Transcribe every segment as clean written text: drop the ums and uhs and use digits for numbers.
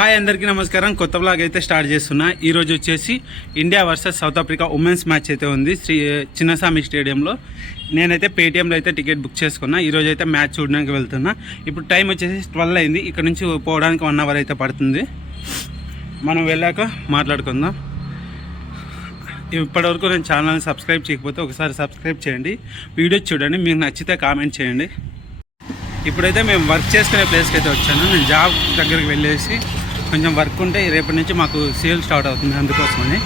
Hi అందరికీ నమస్కారం. కొత్త బ్లాగ్ అయితే స్టార్ట్ చేస్తున్నా. ఈరోజు వచ్చేసి India versus south Africa women's match అయితే ఉంది చిన్నస్వామి స్టేడియంలో. నేనైతే పేటీఎంలో అయితే టికెట్ బుక్ చేసుకున్నా. ఈరోజు అయితే మ్యాచ్ చూడడానికి వెళ్తున్నా. ఇప్పుడు టైం వచ్చేసి 12 అయింది. ఇక్కడ నుంచి పోవడానికి 1 అవర్ అయితే పడుతుంది. మనం వెళ్ళాక మాట్లాడుకుందాం. ఇప్పటివరకు నేను ఛానల్ని సబ్స్క్రైబ్ చేయకపోతే ఒకసారి సబ్స్క్రైబ్ చేయండి, వీడియో చూడండి, మీకు నచ్చితే కామెంట్ చేయండి. ఇప్పుడైతే మేము వర్క్ చేసుకునే ప్లేస్కి అయితే వచ్చాను. నేను జాబ్ దగ్గరికి వెళ్ళేసి కొంచెం వర్క్ ఉంటే రేపటి నుంచి మాకు సేల్ స్టార్ట్ అవుతుంది, అందుకోసమని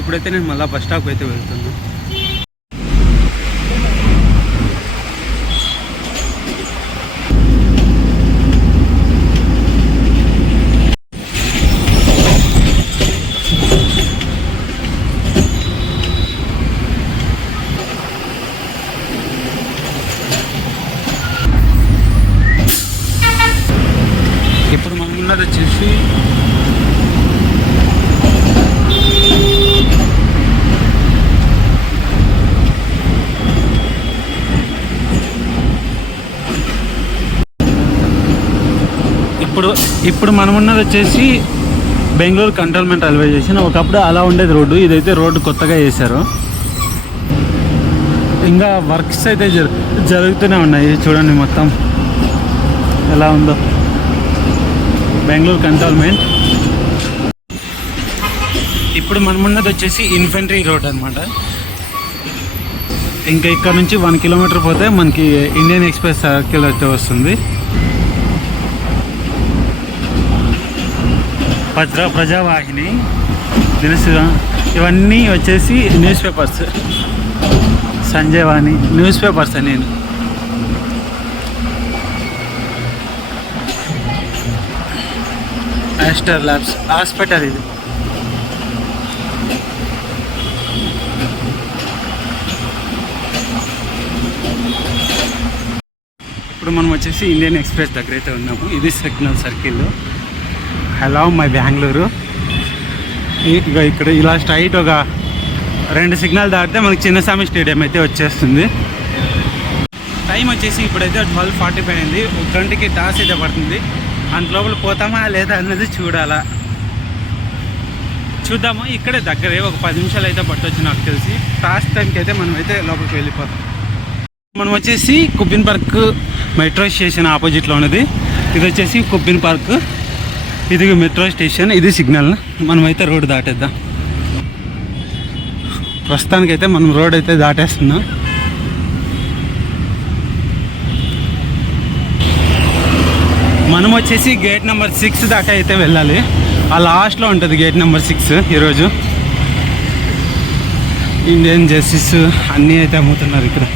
ఇప్పుడైతే నేను మళ్ళీ బస్ స్టాప్ అయితే వెళ్తున్నాను. ఇప్పుడు మనం ఉన్నది వచ్చేసి ఇప్పుడు మనం ఉన్నది వచ్చేసి బెంగళూరు కంటోన్మెంట్ రైల్వే స్టేషన్. ఒకప్పుడు అలా ఉండేది రోడ్డు, ఇదైతే రోడ్డు కొత్తగా చేశారు. ఇంకా వర్క్స్ అయితే జరుగుతూనే ఉన్నాయి. చూడండి మొత్తం ఎలా ఉందో బెంగళూరు కంటోన్మెంట్. ఇప్పుడు మనం ఉన్నది వచ్చేసి ఇన్ఫెంట్రీ రోడ్ అనమాట. ఇంకా ఇక్కడ నుంచి 1 కిలోమీటర్ పోతే మనకి ఇండియన్ ఎక్స్ప్రెస్ సర్కిల్ అయితే వస్తుంది. ప్రజావాహిని, దినసు, ఇవన్నీ వచ్చేసి న్యూస్ పేపర్స్. సంజయవాణి న్యూస్ పేపర్స్ అని. ఆస్టర్ ల్యాబ్స్ హాస్పిటల్ ఇది. ఇప్పుడు మనం వచ్చేసి ఇండియన్ ఎక్స్ప్రెస్ దగ్గర అయితే ఉన్నాము. ఇది signal circle. Hello my Bengaluru. ఇక్కడ ఇలా స్ట్రైట్ ఒక 2 సిగ్నల్ దాటితే మనకి చిన్నస్వామి స్టేడియం అయితే వచ్చేస్తుంది. టైం వచ్చేసి ఇప్పుడైతే 12:45 అయింది. 1 గంటకి టాస్ అయితే పడుతుంది. అంత లోపల పోతామా లేదా అన్నది చూద్దాము. ఇక్కడే దగ్గరే ఒక 10 నిమిషాలు అయితే పట్టవచ్చు నాకు తెలిసి. టాస్ టైంకి అయితే మనం అయితే లోపలికి వెళ్ళిపోతాం. మనం వచ్చేసి కుబ్బిన్ పార్క్ మెట్రో స్టేషన్ ఆపోజిట్లో ఉన్నది. ఇది వచ్చేసి కుబ్బిన్ పార్క్, ఇది మెట్రో స్టేషన్, ఇది సిగ్నల్. మనమైతే రోడ్ దాటేద్దాం. ప్రస్తుతానికైతే మనం రోడ్ అయితే దాటేస్తున్నాం. మనం వచ్చేసి గేట్ నెంబర్ 6 దాకా అయితే వెళ్ళాలి. ఆ లాస్ట్లో ఉంటుంది గేట్ నెంబర్ 6. ఈరోజు ఇండియన్ జెర్సీస్ అన్నీ అయితే అమ్ముతున్నారు ఇక్కడ.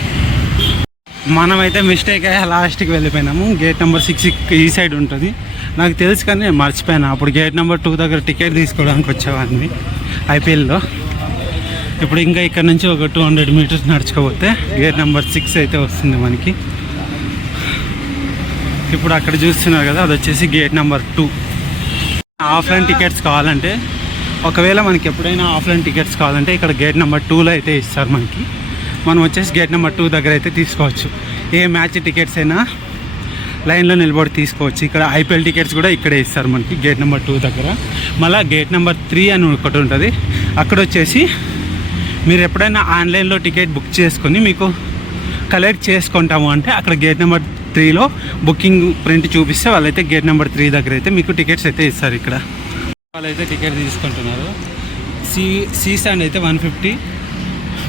మనమైతే మిస్టేక్ అయ్యి లాస్ట్కి వెళ్ళిపోయినాము. గేట్ నెంబర్ 6 ఈ సైడ్ ఉంటుంది నాకు తెలుసు, కానీ నేను మర్చిపోయాను. అప్పుడు గేట్ నెంబర్ 2 దగ్గర టికెట్ తీసుకోవడానికి వచ్చేవాడిని ఐపీఎల్లో. ఇప్పుడు ఇంకా ఇక్కడ నుంచి ఒక 200 మీటర్స్ నడుచుకోపోతే గేట్ నెంబర్ 6 అయితే వస్తుంది మనకి. ఇప్పుడు అక్కడ చూస్తున్నారు కదా, అది వచ్చేసి గేట్ నెంబర్ 2. ఆఫ్లైన్ టికెట్స్ కావాలంటే, ఒకవేళ మనకి ఎప్పుడైనా ఆఫ్లైన్ టికెట్స్ కావాలంటే ఇక్కడ గేట్ నెంబర్ 2లో అయితే ఇస్తారు మనకి. మనం వచ్చేసి గేట్ నెంబర్ 2 దగ్గర అయితే తీసుకోవచ్చు. ఏ మ్యాచ్ టికెట్స్ అయినా లైన్లో నిలబడి తీసుకోవచ్చు. ఇక్కడ ఐపీఎల్ టికెట్స్ కూడా ఇక్కడే ఇస్తారు మనకి గేట్ నెంబర్ 2 దగ్గర. మళ్ళీ గేట్ నెంబర్ 3 అని ఒకటి ఉంటుంది. అక్కడ వచ్చేసి మీరు ఎప్పుడైనా ఆన్లైన్లో టికెట్ బుక్ చేసుకొని మీకు కలెక్ట్ చేసుకుంటాము అంటే అక్కడ గేట్ నెంబర్ 3లో బుకింగ్ ప్రింట్ చూపిస్తే వాళ్ళైతే గేట్ నెంబర్ 3 దగ్గర అయితే మీకు టికెట్స్ అయితే ఇస్తారు. ఇక్కడ వాళ్ళైతే టికెట్ తీసుకుంటున్నారు. సి స్టాండ్ అయితే 150,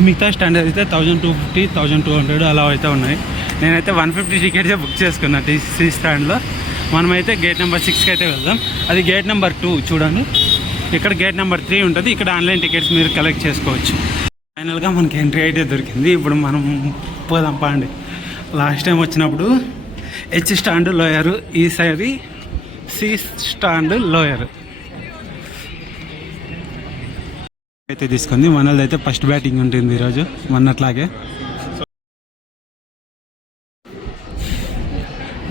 మిగతా స్టాండ్ అయితే 1250, 1200 అలా అయితే ఉన్నాయి. నేనైతే 150 టికెట్సే బుక్ చేసుకున్నా సి స్టాండ్లో. మనమైతే గేట్ నెంబర్ 6కి అయితే వెళ్దాం. అది గేట్ నెంబర్ 2 చూడండి. ఇక్కడ గేట్ నెంబర్ 3 ఉంటుంది. ఇక్కడ ఆన్లైన్ టికెట్స్ మీరు కలెక్ట్ చేసుకోవచ్చు. ఫైనల్గా మనకి ఎంట్రీ అయితే దొరికింది. ఇప్పుడు మనం పోదాం పాండి. లాస్ట్ టైం వచ్చినప్పుడు హెచ్ స్టాండ్ లోయరు, ఈసారి సి స్టాండ్ లోయరు అయితే తీసుకుంది. మనది అయితే ఫస్ట్ బ్యాటింగ్ ఉంటుంది ఈరోజు మొన్నట్లాగే.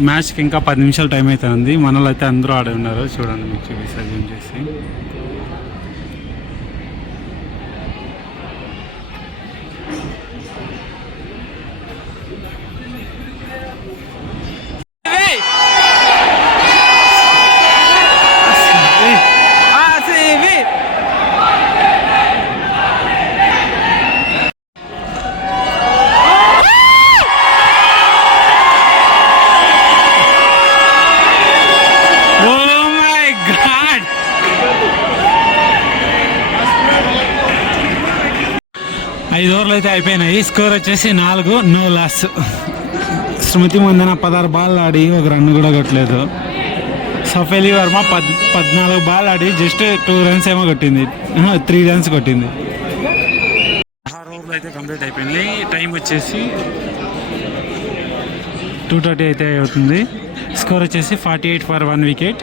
మ్యాచ్కి ఇంకా 10 నిమిషాలు టైం అయితే ఉంది. మనలో అయితే అందరూ ఆడే ఉన్నారు. చూడండి, మీకు చూపిస్తా జూమ్ చేసి. 5 ఓవర్లు అయితే అయిపోయినాయి. స్కోర్ వచ్చేసి 4, నో లాస్. స్మృతి మందన 16 బాల్ ఆడి ఒక రన్ కూడా కొట్టలేదు. సఫేలి వర్మ 14 బాల్ ఆడి జస్ట్ 2 రన్స్ ఏమో కొట్టింది, 3 రన్స్ కొట్టింది. 6 ఓవర్లు అయితే కంప్లీట్ అయిపోయింది. టైం వచ్చేసి 2:30 అయితే అవుతుంది. స్కోర్ వచ్చేసి 48 ఫర్ 1 వికెట్.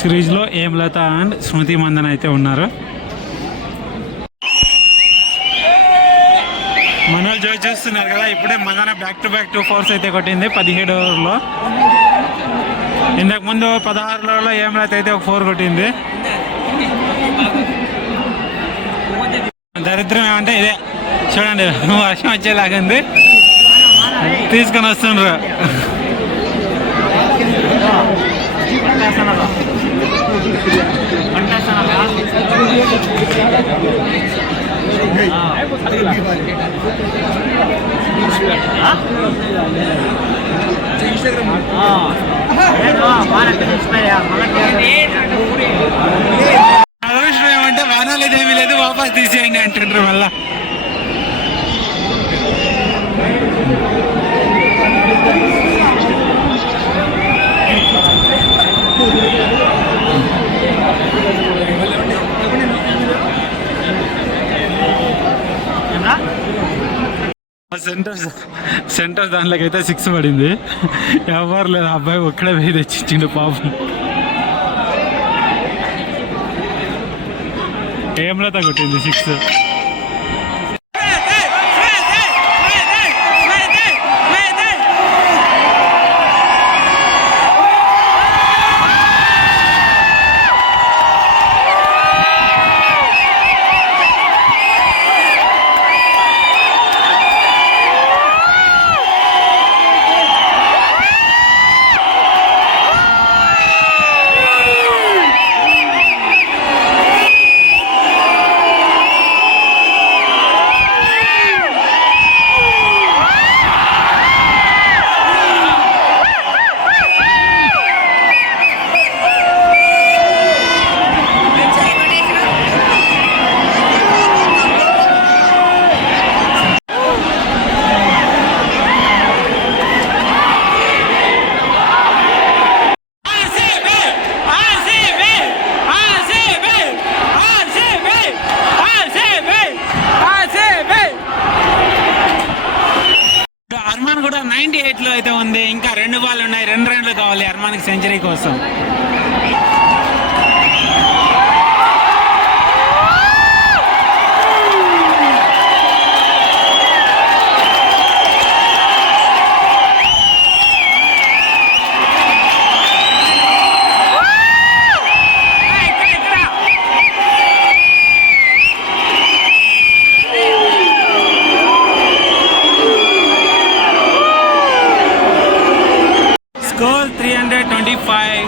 సిరీస్లో హేమలత అండ్ స్మృతి మందన అయితే ఉన్నారు. మనోళ్ళు చూస్తున్నారు కదా, ఇప్పుడే Mandanna back to back 2 4s అయితే కొట్టింది 17 ఓవర్లో. ఇంతకు ముందు 16 ఓవర్లో హేమలత అయితే ఒక 4 కొట్టింది. దరిద్రం ఏమంటే ఇదే చూడండి, వర్షం వచ్చేలాగుంది, తీసుకొని వస్తుండ్రు. అదృష్టం ఏమంటే వానాలు ఏమీ లేదు, వాపస్ తీసేయండి అంటుండ్రు మళ్ళా. సెంటర్స్ దాంట్లోకి అయితే 6 పడింది. ఎవరు లేదు, అబ్బాయి ఒక్కడే పోయి తెచ్చిచ్చిండు పాపం. హేమలత కొట్టింది 6. అర్మాన్ కూడా 98లో అయితే ఉంది. ఇంకా 2 బాల్ ఉన్నాయి, 2 రన్లు కావాలి అర్మాన్కి సెంచరీ కోసం. స్కోర్ 325.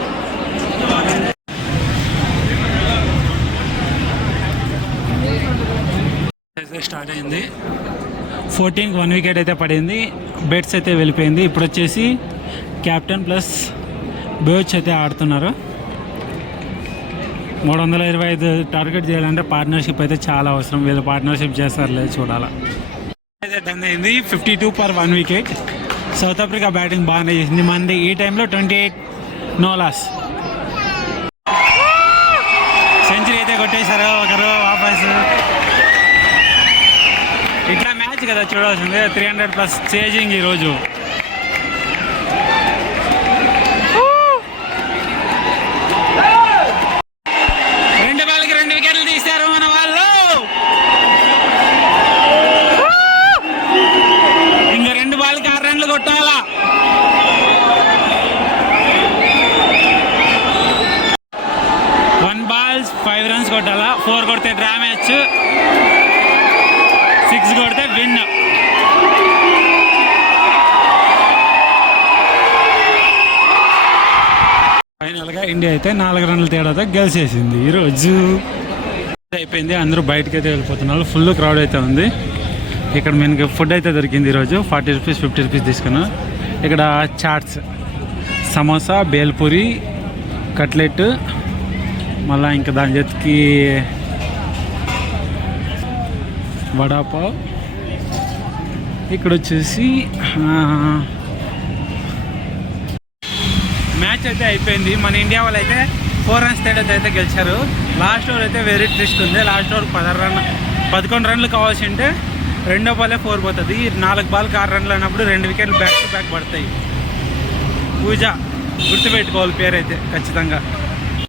స్టార్ట్ అయింది. 14కి 1 వికెట్ అయితే పడింది. బెట్స్ అయితే వెళ్ళిపోయింది. ఇప్పుడు వచ్చేసి కెప్టెన్ ప్లస్ బోచ్ అయితే ఆడుతున్నారు. 325 టార్గెట్ చేయాలంటే పార్ట్నర్షిప్ అయితే చాలా అవసరం. వీళ్ళు పార్ట్నర్షిప్ చేస్తారు లేదు చూడాలా. అయితే డన్ అయింది. 52 for 1 wicket. South Africa batting బాగానే చేసింది. మంది ఈ టైంలో 28, నో లాస్. సెంచరీ అయితే కొట్టేశారు ఒకరు వాపస్. ఇట్లా మ్యాచ్ కదా చూడాల్సింది. 300+ చేజింగ్ ఈరోజు. కొట్టాలా. 1 balls 5 runs కొట్టాలా. 4 కొడితే డ్రా మ్యాచ్, 6 కొడితే విన్. ఫైనల్గా ఇండియా అయితే 4 రన్ల తేడాతో గెలిచేసింది ఈరోజు. అయిపోయింది, అందరూ బయటకు అయితే వెళ్ళిపోతున్నారు. ఫుల్ క్రౌడ్ అయితే ఉంది. ఇక్కడ మనకి ఫుడ్ అయితే దొరికింది ఈరోజు. 40 రూపీస్ 50 రూపీస్ తీసుకున్నా. ఇక్కడ చాట్స్, సమోసా, బేల్పూరి, కట్లెట్, మళ్ళీ ఇంకా దాని చేతికి వడాపావ్, ఇక్కడ వచ్చేసి మ్యాచ్ అయితే అయిపోయింది. మన ఇండియా వాళ్ళు అయితే 4 runs తేడా అయితే గెలిచారు. లాస్ట్ ఓవర్ అయితే వెరీ ట్విస్ట్ ఉంది. లాస్ట్ ఓవర్ 11 రన్లు కావాల్సి ఉంటే రెండో బాలే 4 పోతుంది. 4 బాల్కి 6 రన్లు అన్నప్పుడు 2 వికెట్లు బ్యాక్ టు బ్యాక్ పడతాయి. పూజ గుర్తుపెట్టుకోవాలి పేరు అయితే ఖచ్చితంగా.